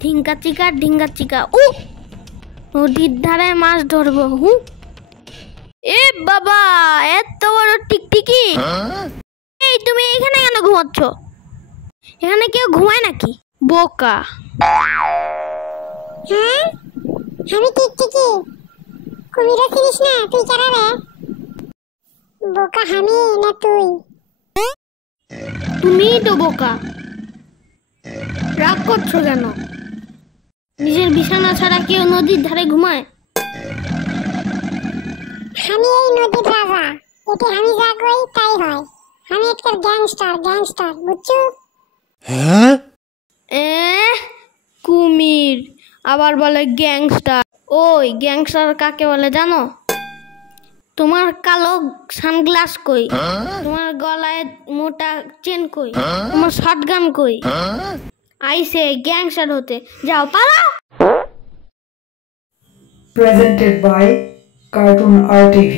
ঢিঙ্কা চিকা উ নদীর ধারে মাছ ধরবো। এ বাবা, এত বড় টিকটিকি! এই তুমি এখানে কেন ঘুমাচ্ছ? এখানে কেউ ঘুমায় নাকি? বোকা। হ্যাঁ, আমি টিকটিকি। কুমিরা চিনিস না? তুই কারা রে? বোকা আমি না তুই? তুমিই তো বোকা। রাগ করছো কেন? নিজের বিছানা ছাড়া কেউ নদীর ধারে ঘুমায়? আমি এই নদীর রাজা। এতে আমি যা কই তাই হয়। আমি একটা গ্যাংস্টার, বুঝছো? হ্যাঁ? কুমির আবার বলে গ্যাংস্টার। ওই গ্যাংস্টার কাকে বলে জানো? তোমার কালো সানগ্লাস কই? তোমার গলায় মোটা চেন কই? তোমার শটগান কই? আইসে গ্যাংস্টার হতে, যাও পালাও। Presented by Cartoon RTV.